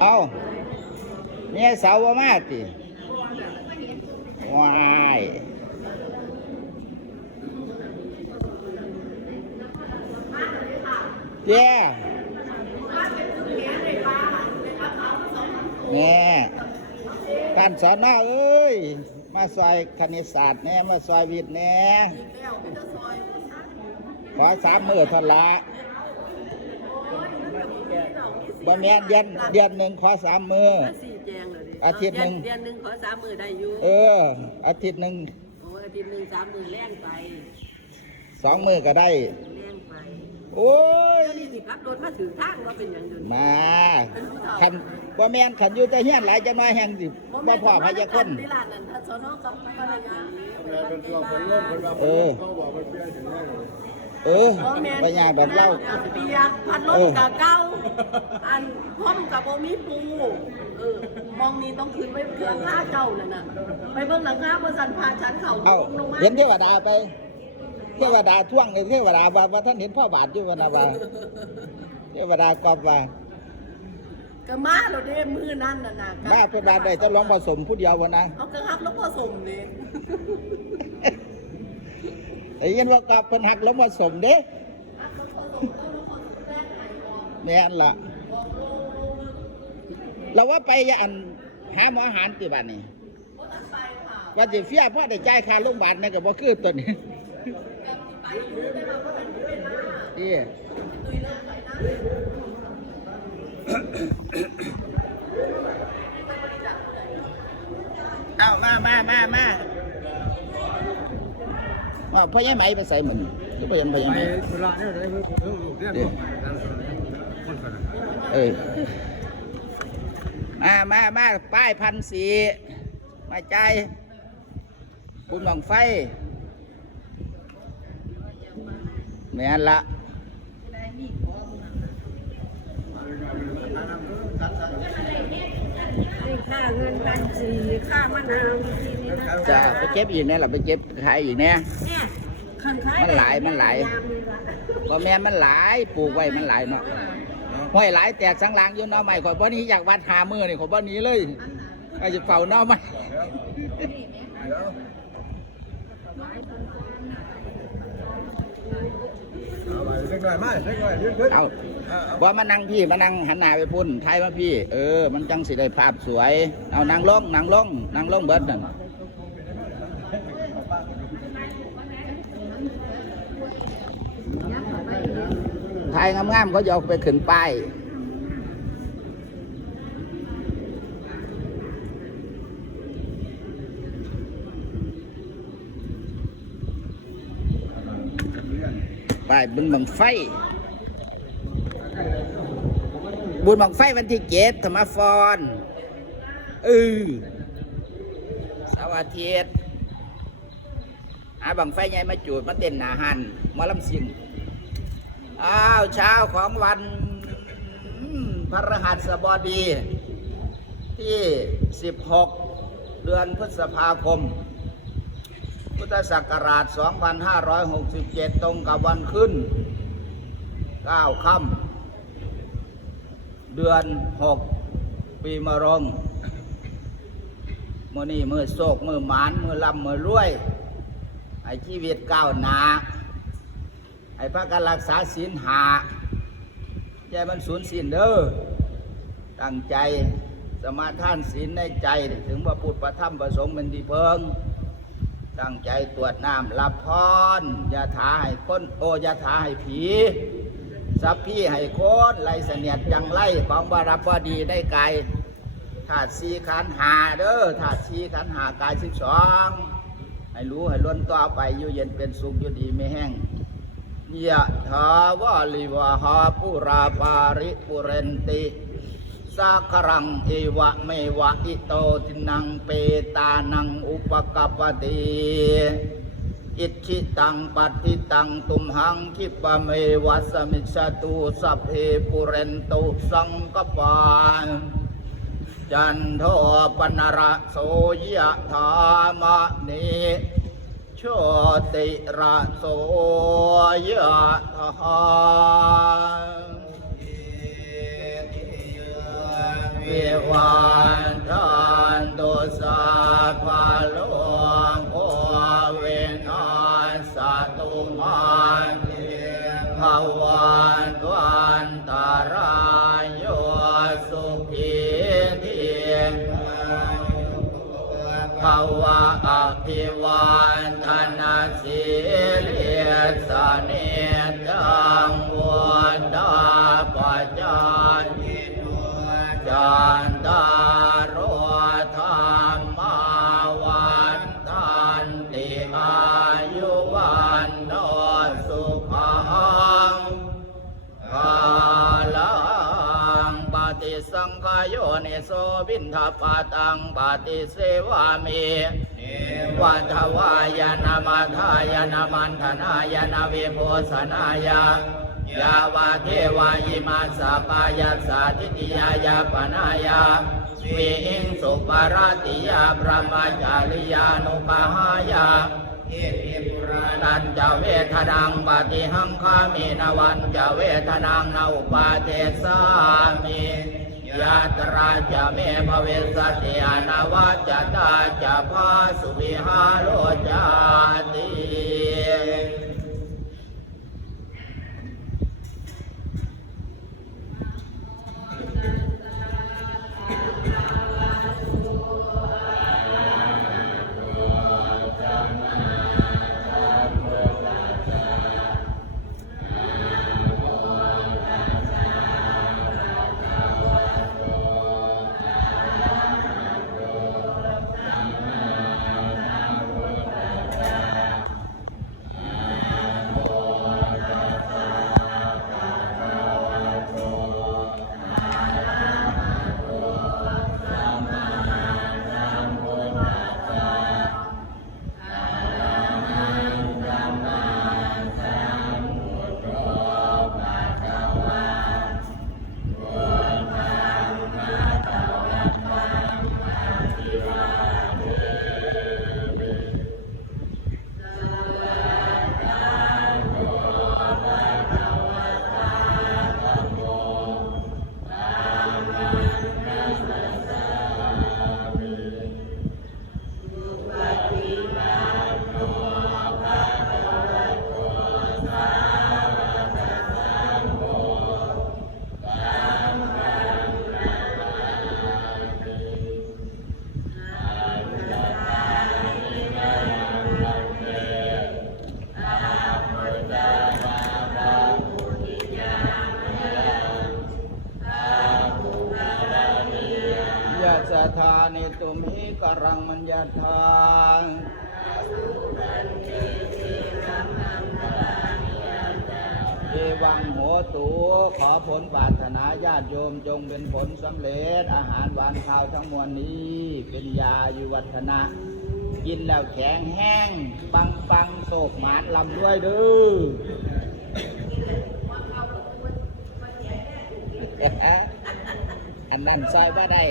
เอาเนี่ยสาว่ามาติว้ายเจ้เนี่ยท่านสอนอเอ้ย มาซอยคณิตศาสตร์แน่มาซอยวิทย์แน่ขอสามมือทละ บ่แม่นเดือนเดือนหนึ่งขอสามมือสี่แจงเลยดิอาทิตย์หนึ่ง เดือนหนึ่งขอสามมือได้อยู่เออ อาทิตย์หนึ่งโอ้ยอาทิตย์หนึ่งสามมือแรงไปสองมือก็ได้แรงไปโอ้ย เจ้านี่สิครับโดนมาถือทางว่าเป็นอย่างเดินมาขันบ่แม่นขันอยู่แต่เฮียนหลายจังน้อยแห่งสิบ่พอพยาคน ที่ร้านนั้นถ้าสนอกกับภรรยา เป็นตัวคนล่มคนว่าเออ เขาบอกมันเปลี่ยนถึงได้เลย เออไปยางแบบเล่าเปียกพัดลมกับเก้าอันห้อมกับโบมีปูเออมองนี้ต้องคืนไว้เครื่องหน้าเก่านั่นน่ะไปเบิ่งหลังคาบริษัทพาชั้นเขาเอาลงมาเห็นเทวดาไปเทวดาท่วงเทวดาว่าว่าท่านเห็นพ่อบาทอยู่ว่านะว่าเทวดากอบว่าก็มาเราเด้มือนั่นน่ะนะบ้าเป็นบาทได้จะร้องผสมผู้เดียววะนะเอากระหักแล้วผสมนี่ ไอ้ยันว่ากอบเป็นหักแล้วผสมเด้แม่นล่ะเราว่าไปอันหาหมออาหารติบันนี่ว่าจะเฟียพ่อได้จ่ายค่าโรงพยาบาลนั่นก็บ่คือตัวนี้เอี่เอามามามามา ว่าพ่อใหญ่ไหมไปใส่เหมือนหรือพ่อใหญ่พ่อใหญ่ไปไหมธุระเนี่ยเลยเพิ่งเรียนคนคนเออมามามาป้ายพันสีมาใจายบุญบังไฟแม่นละ ค่าเงินพันสี่ค่ามะนาวที่นี่นะจะไปเก็บอีกแน่หรอไปเก็บขายอีกแน่ เนี่ยคันท้ายมันหลายมันหลายก็แม่นมันหลายปลูกไว้มันหลายเนาะห้อยหลายแตกสังลางอยู่หน้อใหม่ข่อยบ่หนี้อยากวัดหามือนี่ข่อยบ่หนี้เลยไอ้จะเฝ้าหน้อใหม่ เอาไปเล็กน้อยมาเล็กน้อยยืนขึ้นเอาบ่มานั่งพี่มานั่งหันหน้าไปพุ่นไทยมาพี่ เออ มันจังสิได้ภาพสวย เอานั่งลงนั่งลงนั่งลงเบิดนั่นไทยงามๆเขาจะเอาไปขึ้นป้าย บุญบังไฟ บุญบังไฟวันที่เจ็ดธรรมฟอนเออเสาร์อาทิตย์หาบังไฟใหญ่มาจูดมาเต้นหนาหันมอลำสิงอ้าวเช้าของวันพระรหัสบดี ที่ 16 เดือนพฤษภาคม พุทธศักราช 2567 ตรงกับวันขึ้น 9 ค่ำ เดือน 6 ปีมะรงมือนี้มือโศกมือหมาน มือลำมือรวยให้ชีวิตก้าวหนาให้พระกันรักษาศีลหาใจมันสูญสิ้นเด้อตั้งใจสมาทานศีลในใจ ถึงว่าพุทธประธรรมประสงค์เป็นที่เพิง ตั้งใจตรวจน้ำรับพรอย่าถาให้คนโอย่าถาให้ผีสัพพี่ให้โคนไล่เสนียดจังไล่ของบารับบดีได้ไกลถาดสีขันหาเด้อถาดสีขันหากายสิบสองให้รู้ให้ล้นต่อไปอยู่เย็นเป็นสุขอยู่ดีไม่แห้งยะถาวาลิวะหาปุราปาริปุเรนติ สักครังเอวะเมวะอิโตทินังเปตานังอุปกปปติอิชิตังปัติตังตุมหังคิปะเมวะสมิชตุสัพเพปุเรนตุสังกปานจันโทปนระโสยะธามะเนโชติระโสยะธา วิวันทันตุสัพพะโลโอเวนัสสตุมาทิภวันตวันตารายโสุขีทิภาวะอภิวันทนาสีเลสเน วันโนสุขังกาลังปฏิสังขายโยนิโสวินทปาตังปฏิเสวามิวัฏวายนามาทายนามันธนายนาวิโพสนายายาวาเทวายิมาสากายาสาธิติยายาปนายาวิหิงสุปารติยาพระมาจาริยานุปหายา นันจะเวทนังปฏิหังคามินวันจะเวทนังนาอุปาเทสามิยาตราจะเมภเวสติอนาวัจจตาจะพาสุวิหาโลจาติ กรังมัญญาทางเอวังโหตูขอผลปรารถนาญาติโยมจงเป็นผลสำเร็จ อาหารหวานข้าวทั้งมวลนี้เป็นยาอยุวัฒนะกินแล้วแข็งแห้ง ปังปังโศกหมานลำด้วยเด้ออันนั้นซอยว่าได้